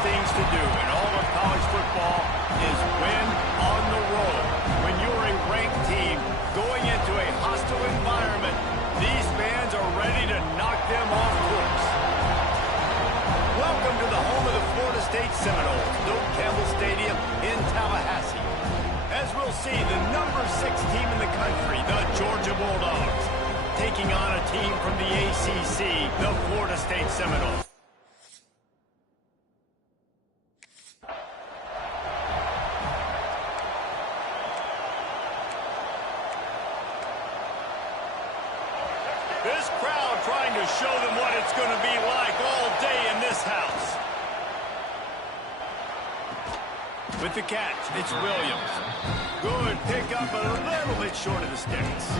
things to do in all of college football is win on the road. When you're a ranked team going into a hostile environment, these fans are ready to knock them off course. Welcome to the home of the Florida State Seminoles, Campbell Stadium in Tallahassee. As we'll see, the number 6 team in the country, the Georgia Bulldogs, taking on a team from the ACC, the Florida State Seminoles. This crowd trying to show them what it's going to be like all day in this house. With the catch, it's Williams. Good pickup, but a little bit short of the sticks.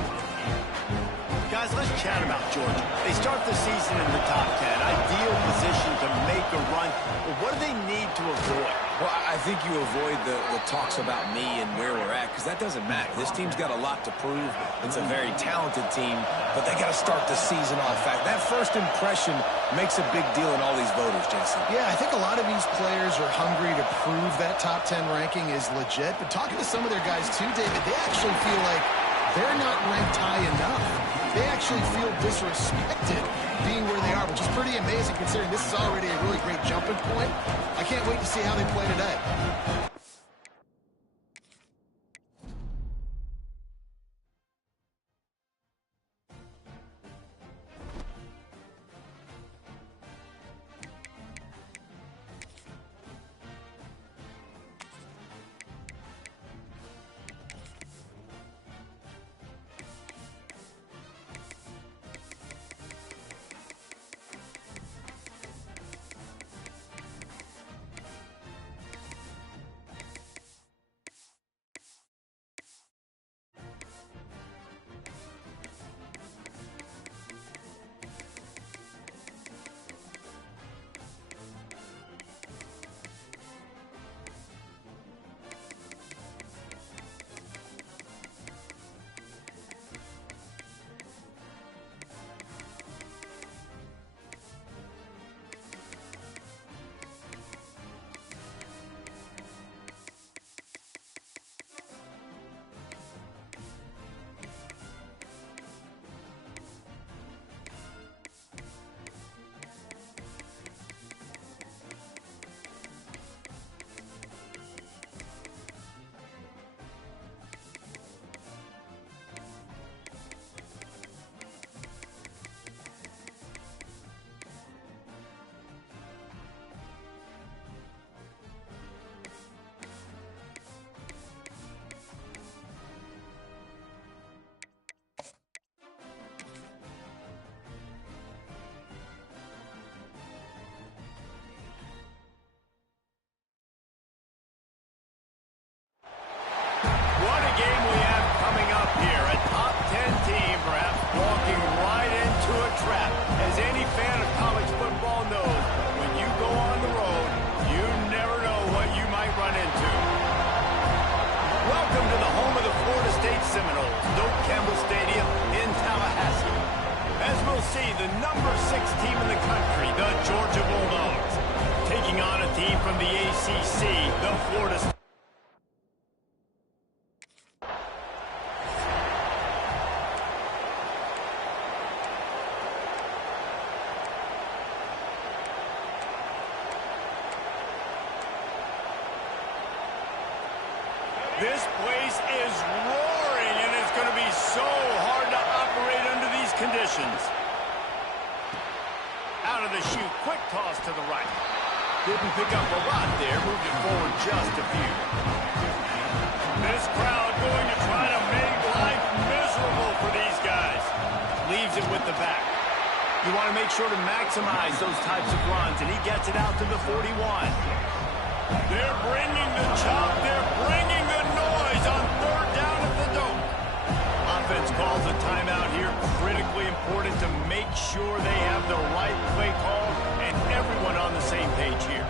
Guys, let's chat about Georgia. They start the season in the top 10. Ideal position to make a run. But what do they need to avoid? Well, I think you avoid the talks about me and where we're at, because that doesn't matter. This team's got a lot to prove. It's a very talented team, but they got to start the season off fast. That first impression makes a big deal in all these voters, Jason. Yeah, I think a lot of these players are hungry to prove that top 10 ranking is legit. But talking to some of their guys too, David, they actually feel like they're not ranked high enough. They actually feel disrespected being where they are, which is pretty amazing considering this is already a really great jumping point. I can't wait to see how they play today. What a game we have coming up here. A top 10 team perhaps walking right into a trap. As any fan of college football knows, when you go on the road, you never know what you might run into. Welcome to the home of the Florida State Seminoles, Campbell Stadium in Tallahassee. As we'll see, the number 6 team in the country, the Georgia Bulldogs, taking on a team from the ACC, the Florida State. This place is roaring, and it's going to be so hard to operate under these conditions. Out of the chute, quick toss to the right. Didn't pick up a lot there, moved it forward just a few. This crowd going to try to make life miserable for these guys. Leaves it with the back. You want to make sure to maximize those types of runs, and he gets it out to the 41. They're bringing the chop. They're bringing the noise on 3rd down at the dome. Offense calls a timeout here. Critically important to make sure they have the right play call and everyone on the same page here.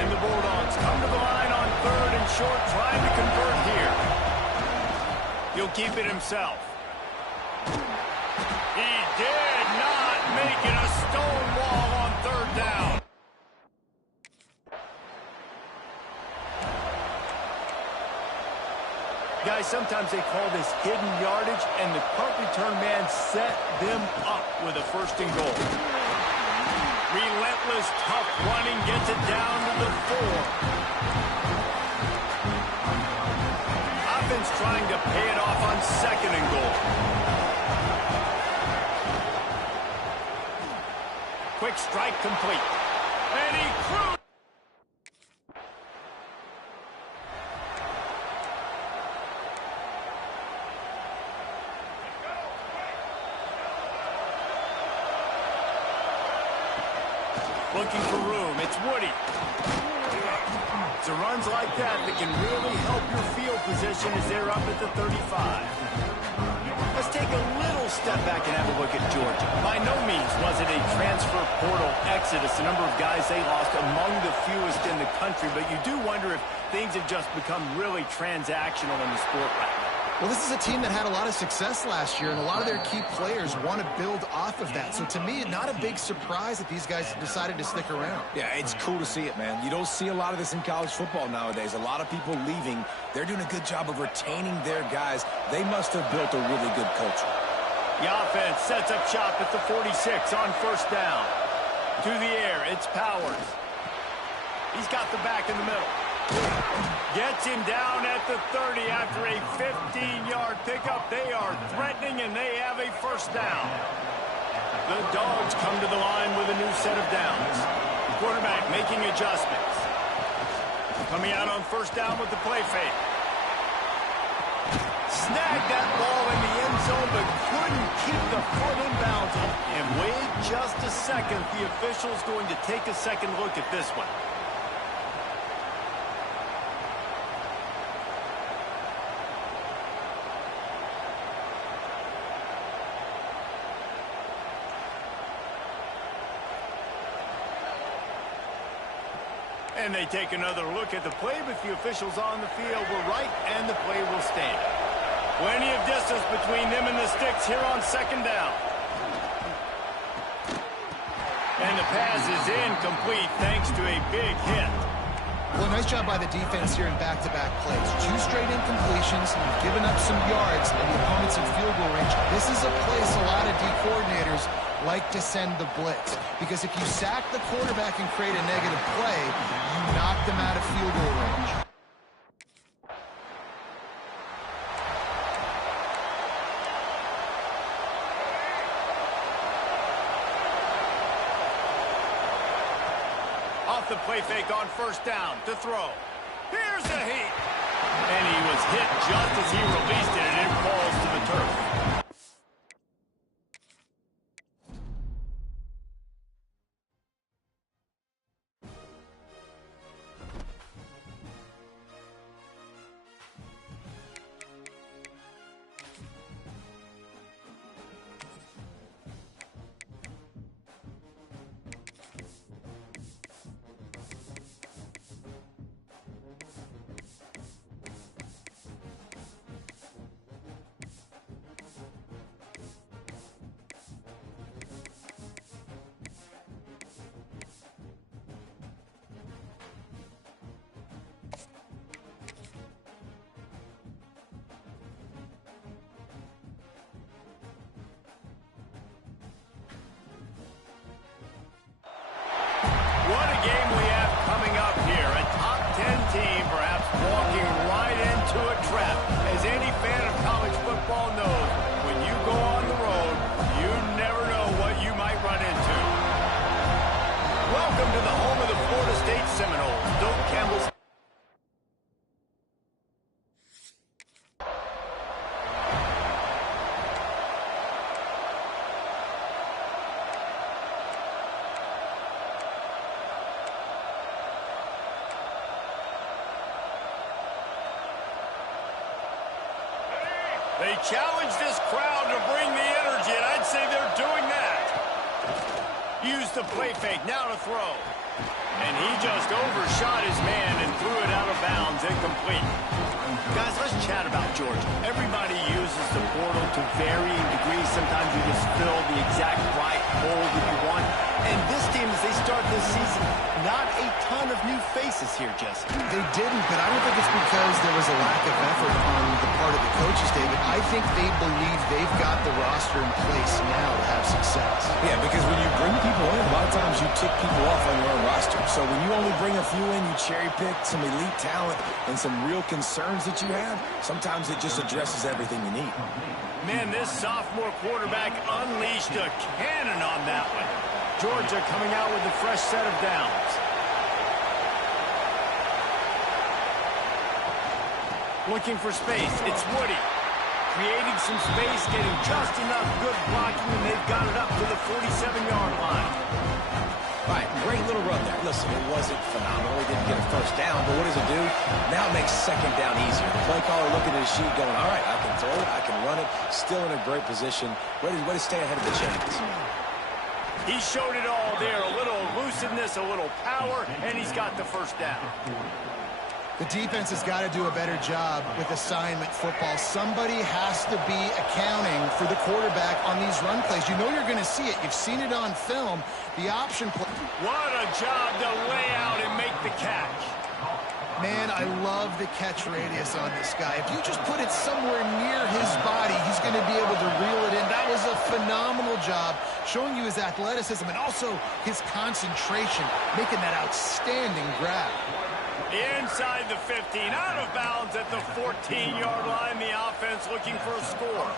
And the Bulldogs come to the line on 3rd and short, trying to convert here. He'll keep it himself. He did not make it a stone wall on 3rd down. Guys, sometimes they call this hidden yardage, and the punt return man set them up with a first and goal. Relentless, tough running gets it down to the 4. Offense trying to pay it off on second and goal. Quick strike complete. And he cruised. Looking for room. It's Woody. It's runs like that can really help your field position as they're up at the 35. Let's take a little step back and have a look at Georgia. By no means was it a transfer portal exodus. The number of guys they lost among the fewest in the country, but you do wonder if things have just become really transactional in the sport right now. Well, this is a team that had a lot of success last year, and a lot of their key players want to build off of that. So to me, not a big surprise that these guys decided to stick around. Yeah, it's cool to see it, man. You don't see a lot of this in college football nowadays. A lot of people leaving. They're doing a good job of retaining their guys. They must have built a really good culture. The offense sets up shop at the 46 on first down. To the air, it's Powers. He's got the back in the middle. Gets him down at the 30 after a 15-yard pickup. They are threatening, and they have a first down. The Dogs come to the line with a new set of downs. Quarterback making adjustments. Coming out on first down with the play fake. Snagged that ball in the end zone, but couldn't keep the foot in bounds. And wait just a second. The official's going to take a second look at this one. And they take another look at the play, but the officials on the field were right, and the play will stand. Plenty of distance between them and the sticks here on second down. And the pass is incomplete thanks to a big hit. Well, nice job by the defense here in back-to-back plays. 2 straight incompletions, giving up some yards, and the opponent's in field goal range. This is a place a lot of D coordinators like to send the blitz, because if you sack the quarterback and create a negative play, you knock them out of field goal range. Off the play fake on first down to throw. Here's the heat. And he was hit just as he released it, and it falls to the turf. What a game we have coming up here. A top 10 team perhaps walking right into a trap. As any fan of college football knows, when you go on the road, you never know what you might run into. Welcome to the home of the Florida State Seminoles. Doak Campbell's. They challenge this crowd to bring the energy, and I'd say they're doing that. Use the play fake, now to throw. And he just overshot his man and threw it out of bounds, incomplete. Guys, let's chat about Georgia. Everybody uses the portal to varying degrees. Sometimes you just fill the exact right hole that you want. And this team, as they start this season, not a ton of new faces here, Jesse. They didn't, but I don't think it's because there was a lack of effort on the part of the coaches, David. I think they believe they've got the roster in place now to have success. Yeah, because when you bring people in, a lot of times you tick people off on your own roster. So when you only bring a few in, you cherry pick some elite talent and some real concerns that you have, sometimes it just addresses everything you need. Man, this sophomore quarterback unleashed a cannon on that one. Georgia coming out with a fresh set of downs. Looking for space. It's Woody. Creating some space, getting just enough good blocking, and they've got it up to the 47-yard line. All right, great little run there. Listen, it wasn't phenomenal. He didn't get a first down, but what does it do? Now it makes second down easier. The play caller looking at his sheet going, all right, I can throw it, I can run it, still in a great position, ready to stay ahead of the chains. He showed it all there, a little elusiveness, a little power, and he's got the first down. The defense has got to do a better job with assignment football. Somebody has to be accounting for the quarterback on these run plays. You know you're going to see it. You've seen it on film. The option play. What a job to lay out and make the catch. Man, I love the catch radius on this guy. If you just put it somewhere near his body, he's going to be able to reel it in. That was a phenomenal job, showing you his athleticism and also his concentration, making that outstanding grab. Inside the 15, out of bounds at the 14-yard line. The offense looking for a score.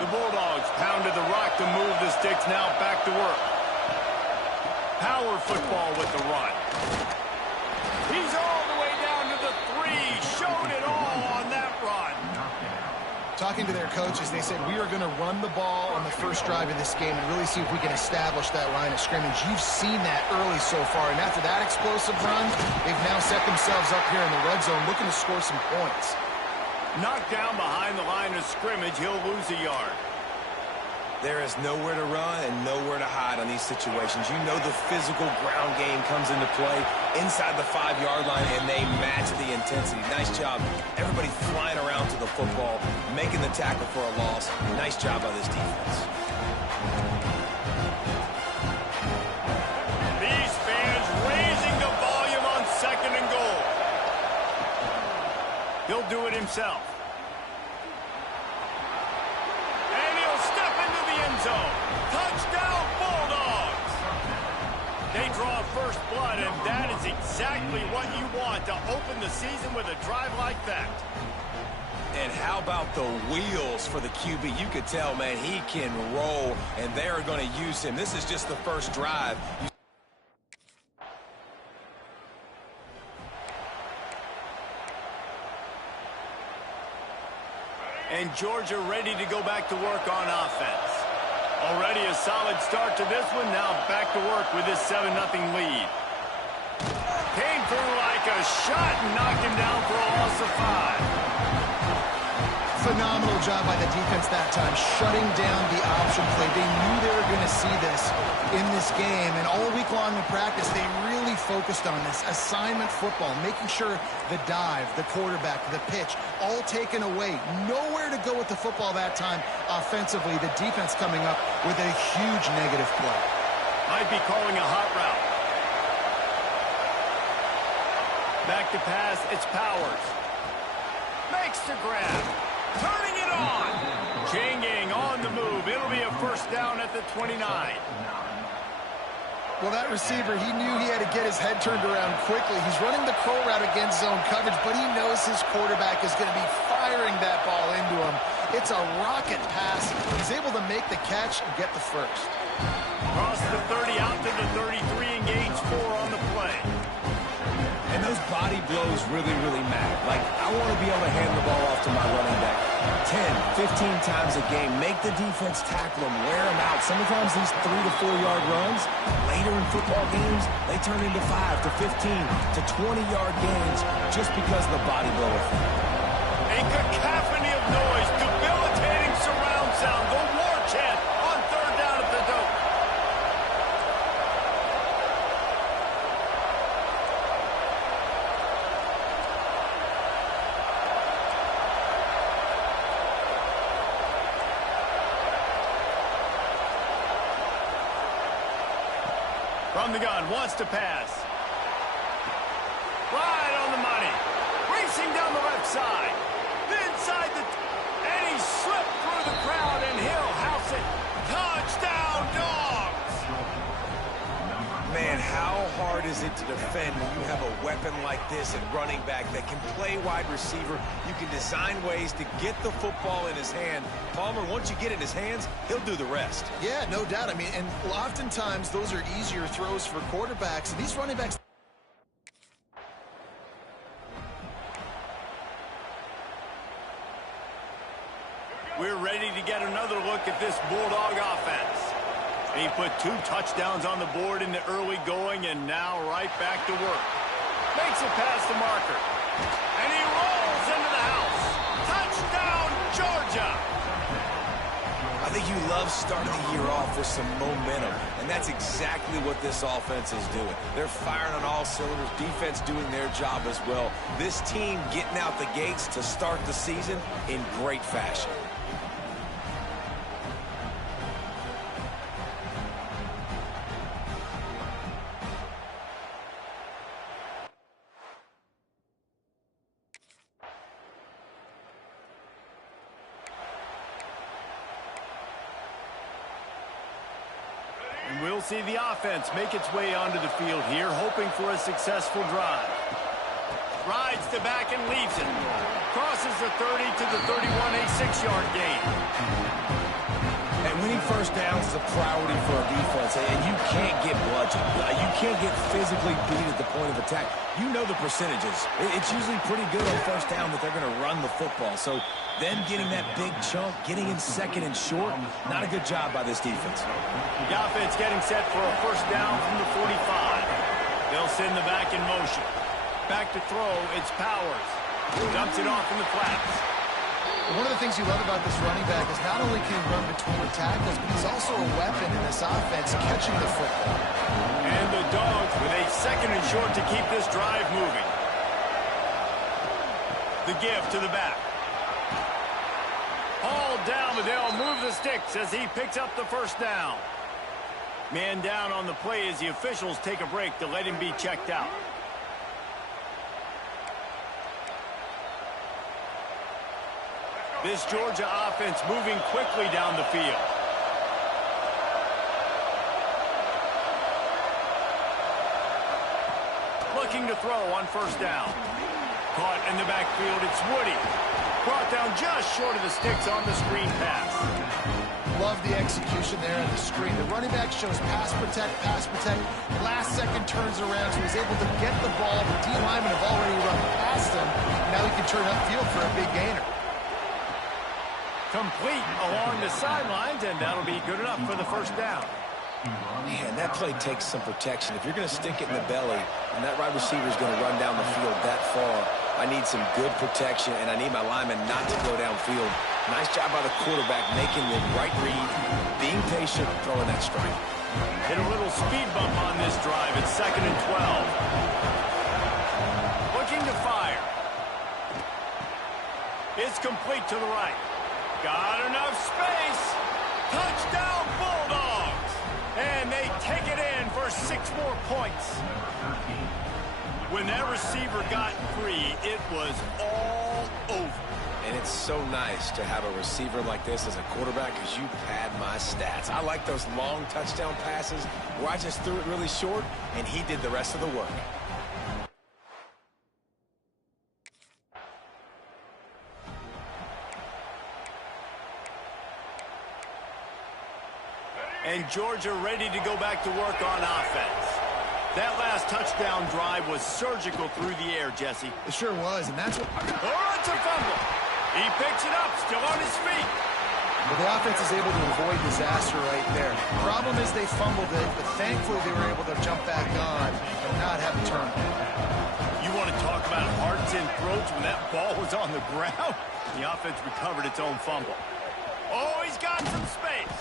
The Bulldogs pounded the rock to move the sticks. Now back to work. Power football with the run. He's all the way down to the 3. Showed it all on that run. Talking to their coaches, they said, we are going to run the ball on the first drive of this game and really see if we can establish that line of scrimmage. You've seen that early so far, and after that explosive run, they've now set themselves up here in the red zone looking to score some points. Knocked down behind the line of scrimmage, he'll lose a yard. There is nowhere to run and nowhere to hide on these situations. You know the physical ground game comes into play inside the 5-yard line, and they match the intensity. Nice job. Everybody flying around to the football, making the tackle for a loss. Nice job by this defense. These fans raising the volume on 2nd and goal. He'll do it himself. Zone. Touchdown, Bulldogs! They draw first blood, and that is exactly what you want to open the season with a drive like that. And how about the wheels for the QB? You could tell, man, he can roll, and they're going to use him. This is just the first drive. And Georgia ready to go back to work on offense. Already a solid start to this one. Now back to work with this 7-0 lead. Came through like a shot and knocked him down for a loss of 5. Phenomenal job by the defense that time, shutting down the option play. They knew they were going to see this in this game, and all week long in practice, they really focused on this assignment football, making sure the dive, the quarterback, the pitch, all taken away. Nowhere to go with the football that time offensively. The defense coming up with a huge negative play. Might be calling a hot route. Back to pass, it's Powers. Makes the grab. Turning it on. Changing on the move. It'll be a first down at the 29. Well, that receiver, he knew he had to get his head turned around quickly. He's running the curl route against zone coverage, but he knows his quarterback is going to be firing that ball into him. It's a rocket pass. He's able to make the catch and get the first. Across the 30, out to the 33, engage 4 on the play. And those body blows really, really matter. Like, I want to be able to hand the ball off to my running back 10, 15 times a game. Make the defense tackle them, wear them out. Sometimes these 3 to 4 yard runs, later in football games, they turn into 5 to 15 to 20-yard gains just because of the body blow effect. A cacophony of noise, debilitating surround sound, the war chant on 3rd down at the dope. From the gun, wants to pass. Right on the money. Racing down the left side. Inside the... And he slipped through the crowd, and he'll house it. Touchdown, Dogs! Man, how hard is it to defend when you have a weapon like this at running back that can play wide receiver? You can design ways to get the football in his hand. Palmer, once you get it in his hands, he'll do the rest. Yeah, no doubt. I mean, and oftentimes those are easier throws for quarterbacks. And these running backs... We're ready to get another look at this Bulldog offense. He put 2 touchdowns on the board in the early going, and now right back to work. Makes it past the marker. And he rolls into the house. Touchdown, Georgia! I think you love starting the year off with some momentum, and that's exactly what this offense is doing. They're firing on all cylinders, defense doing their job as well. This team getting out the gates to start the season in great fashion. And we'll see the offense make its way onto the field here, hoping for a successful drive. Rides the back and leaves it. Crosses the 30 to the 31, a 6-yard gain. And winning first downs is a priority for a defense, and you can't get bludgeoned. You can't get physically beat at the point of attack. You know the percentages. It's usually pretty good on first down that they're going to run the football. So them getting that big chunk, getting in second and short, not a good job by this defense. The offense getting set for a first down from the 45. They'll send the back in motion. Back to throw, it's Powers. Dumps it off in the flats. One of the things you love about this running back is not only can he run between the tackles, but he's also a weapon in this offense, catching the football. And the Dogs with a second and short to keep this drive moving. The give to the back. Hauled down, but they'll move the sticks as he picks up the first down. Man down on the play as the officials take a break to let him be checked out. This Georgia offense moving quickly down the field. Looking to throw on first down. Caught in the backfield, it's Woody. Brought down just short of the sticks on the screen pass. Love the execution there on the screen. The running back shows pass protect, pass protect. Last second turns around, so he's able to get the ball. The D linemen have already run past him. Now he can turn upfield for a big gainer. Complete along the sidelines, and that'll be good enough for the first down. Man, that play takes some protection. If you're going to stick it in the belly and that wide receiver is going to run down the field that far, I need some good protection, and I need my lineman not to go downfield. Nice job by the quarterback making the right read, being patient, throwing that strike. Hit a little speed bump on this drive. It's 2nd and 12. Looking to fire. It's complete to the right. Got enough space. Touchdown, Bulldogs. And they take it in for 6 more points. When that receiver got free, it was all over. And it's so nice to have a receiver like this as a quarterback because you pad my stats. I like those long touchdown passes where I just threw it really short and he did the rest of the work. And Georgia ready to go back to work on offense. That last touchdown drive was surgical through the air, Jesse. It sure was, and that's what... Oh, it's a fumble. He picks it up, still on his feet. Well, the offense is able to avoid disaster right there. Problem is they fumbled it, but thankfully they were able to jump back on and not have a turnover. You want to talk about hearts and throats when that ball was on the ground? The offense recovered its own fumble. Oh, he's got some space.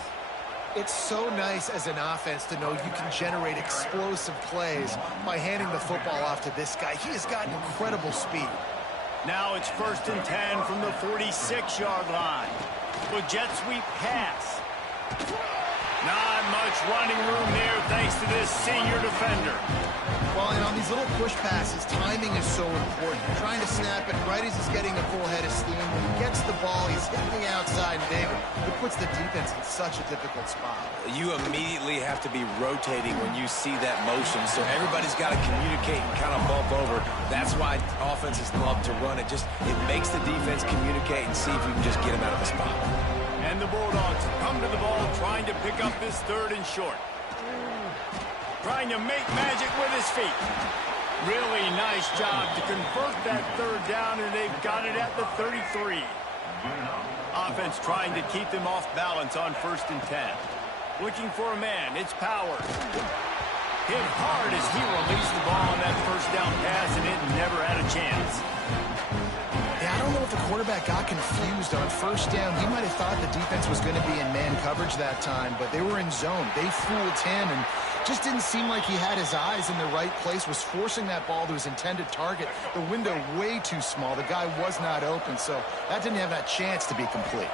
It's so nice as an offense to know you can generate explosive plays by handing the football off to this guy. He has got incredible speed. Now it's 1st and 10 from the 46-yard line. The jet sweep pass. Not much running room there thanks to this senior defender. Well, and on these little push passes, timing is so important. You're trying to snap it right as he's getting a full head of steam. When he gets the ball, he's hitting the outside, and David, it puts the defense in such a difficult spot. You immediately have to be rotating when you see that motion, so everybody's got to communicate and kind of bump over. That's why offenses love to run it. It makes the defense communicate and see if you can just get him out of the spot. And the Bulldogs come to the ball trying to pick up this 3rd and short. Trying to make magic with his feet. Really nice job to convert that 3rd down, and they've got it at the 33. Offense trying to keep them off balance on 1st and 10. Looking for a man. It's Powers. Hit hard as he released the ball on that 1st down pass, and it never had a chance. Yeah, I don't know if the quarterback got confused on 1st down. He might have thought the defense was going to be in man coverage that time, but they were in zone. They fooled him, and just didn't seem like he had his eyes in the right place, was forcing that ball to his intended target. The window way too small. The guy was not open, so that didn't have that chance to be complete.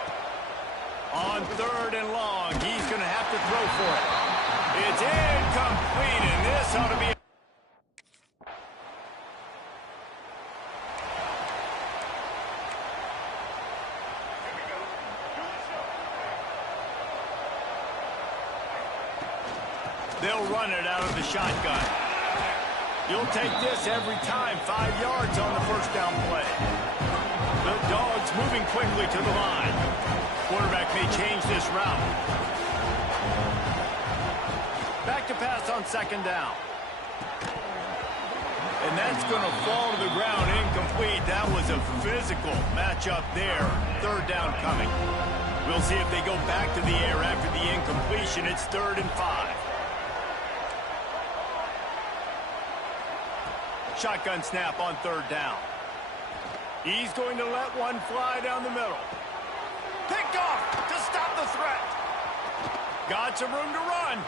On 3rd and long, he's going to have to throw for it. It's incomplete, and this ought to be... They'll run it out of the shotgun. You'll take this every time. 5 yards on the 1st down play. The Dogs moving quickly to the line. Quarterback may change this route. Back to pass on 2nd down. And that's going to fall to the ground incomplete. That was a physical matchup there. 3rd down coming. We'll see if they go back to the air after the incompletion. It's 3rd and 5. Shotgun snap on 3rd down. He's going to let one fly down the middle. Picked off to stop the threat. Got some room to run.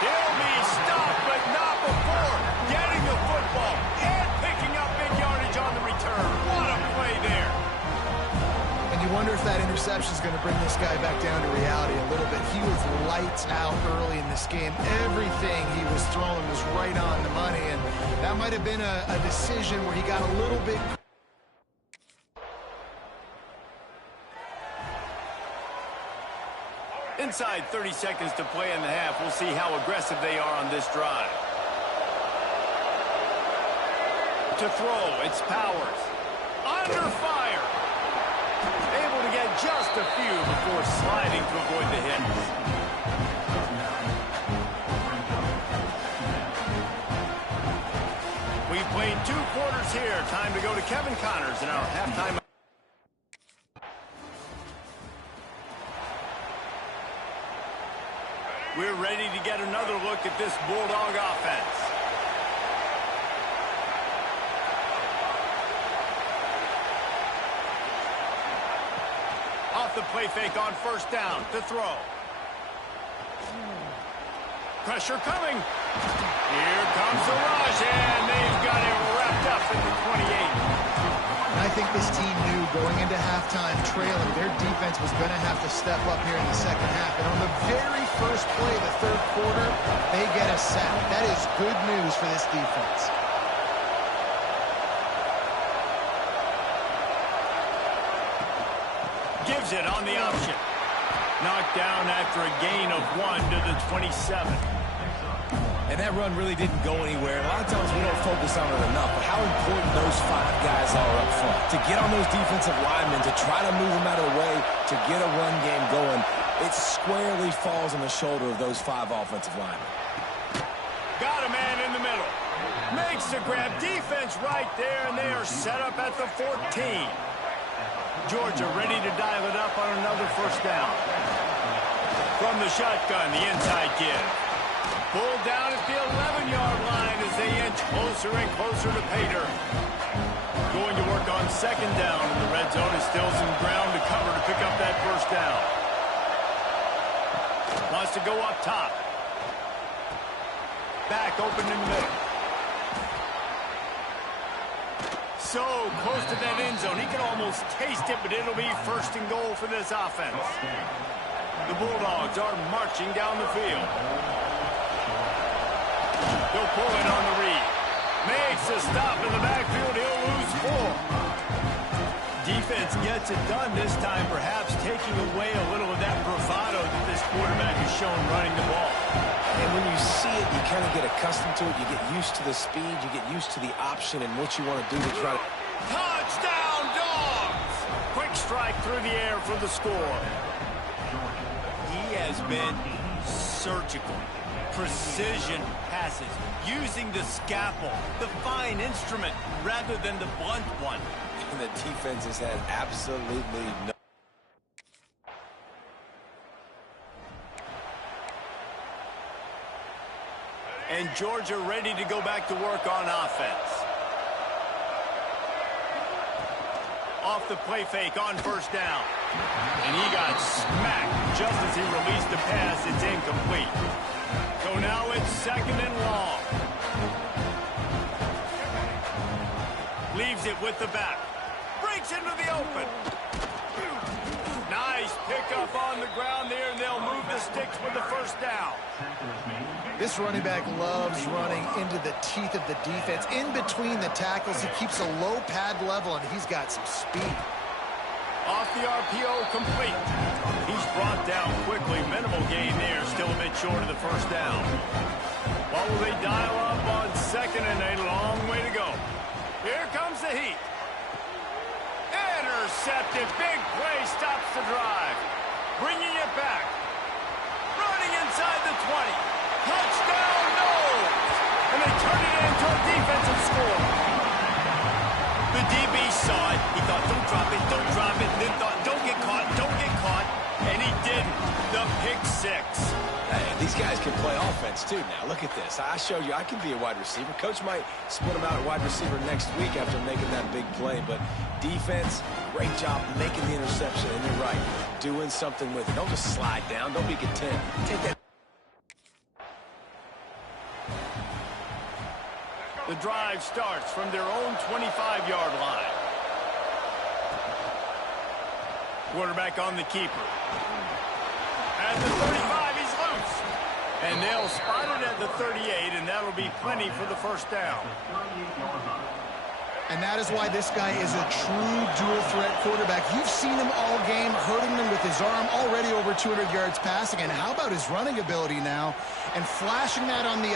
He'll be stopped, but not before getting the football and picking up big yardage on the return. What a play there. And you wonder if that interception is going to bring this guy back down to reality a little bit. He was lights out early in this game. Everything he was throwing was right on the money, and that might have been a decision where he got a little bit... Inside 30 seconds to play in the half. We'll see how aggressive they are on this drive. To throw, it's Powers. Under fire. Able to get just a few before sliding to avoid the hits. We've played 2 quarters here. Time to go to Kevin Connors in our halftime. We're ready to get another look at this Bulldog offense. Off the play fake on 1st down to throw. Pressure coming. Here comes the rush, and they've got it wrapped up in the 28. And I think this team knew going into halftime trailing, their defense was going to have to step up here in the 2nd half. And on the very first play of the 3rd quarter, they get a sack. That is good news for this defense. Gives it on the option. Knocked down after a gain of 1 to the 27. And that run really didn't go anywhere. A lot of times we don't focus on it enough, but how important those 5 guys are up front. To get on those defensive linemen, to try to move them out of the way, to get a run game going, it squarely falls on the shoulder of those 5 offensive linemen. Got a man in the middle. Makes the grab. Defense right there, and they are set up at the 14. Georgia ready to dial it up on another 1st down. From the shotgun, the inside give. Pulled down at the 11-yard line as they inch closer and closer to Pater. Going to work on 2nd down, and the red zone is still some ground to cover to pick up that 1st down. Wants to go up top. Back open in the middle. So close to that end zone. He can almost taste it, but it'll be 1st and goal for this offense. The Bulldogs are marching down the field. He'll pull it on the read. Makes a stop in the backfield. He'll lose 4. Defense gets it done this time, perhaps taking away a little of that bravado that this quarterback has shown running the ball. And when you see it, you kind of get accustomed to it. You get used to the speed. You get used to the option and what you want to do to try to... Touchdown, Dogs! Quick strike through the air for the score. He has been surgical. Precision passes, using the scalpel, the fine instrument, rather than the blunt one. And the defense has had absolutely no... And Georgia ready to go back to work on offense. Off the play fake on first down. And he got smacked just as he released the pass. It's incomplete. So now it's 2nd and long. Leaves it with the back. Breaks into the open. Nice pickup on the ground there, and they'll move the sticks with the first down. This running back loves running into the teeth of the defense. In between the tackles, he keeps a low pad level, and he's got some speed. Off the RPO, complete. He's brought down quickly. Minimal gain there, still a bit short of the first down. What will they dial up on 2nd and a long way to go? Here comes the heat. Intercepted. Big play stops the drive. Bringing it back. Running inside the 20. Touchdown, no! And they turn it into a defensive score. The DB saw it. He thought, don't drop it, don't drop it. Then thought, don't get caught, don't get caught. And he didn't. The pick 6. Hey, these guys can play offense, too, now. Look at this. I showed you I can be a wide receiver. Coach might split him out at wide receiver next week after making that big play. But defense, great job making the interception. And you're right, doing something with it. Don't just slide down. Don't be content. Take that. The drive starts from their own 25-yard line. Quarterback on the keeper. At the 35, he's loose. And they'll spot it at the 38, and that'll be plenty for the first down. And that is why this guy is a true dual-threat quarterback. You've seen him all game, hurting them with his arm, already over 200 yards passing. And how about his running ability now? And flashing that on the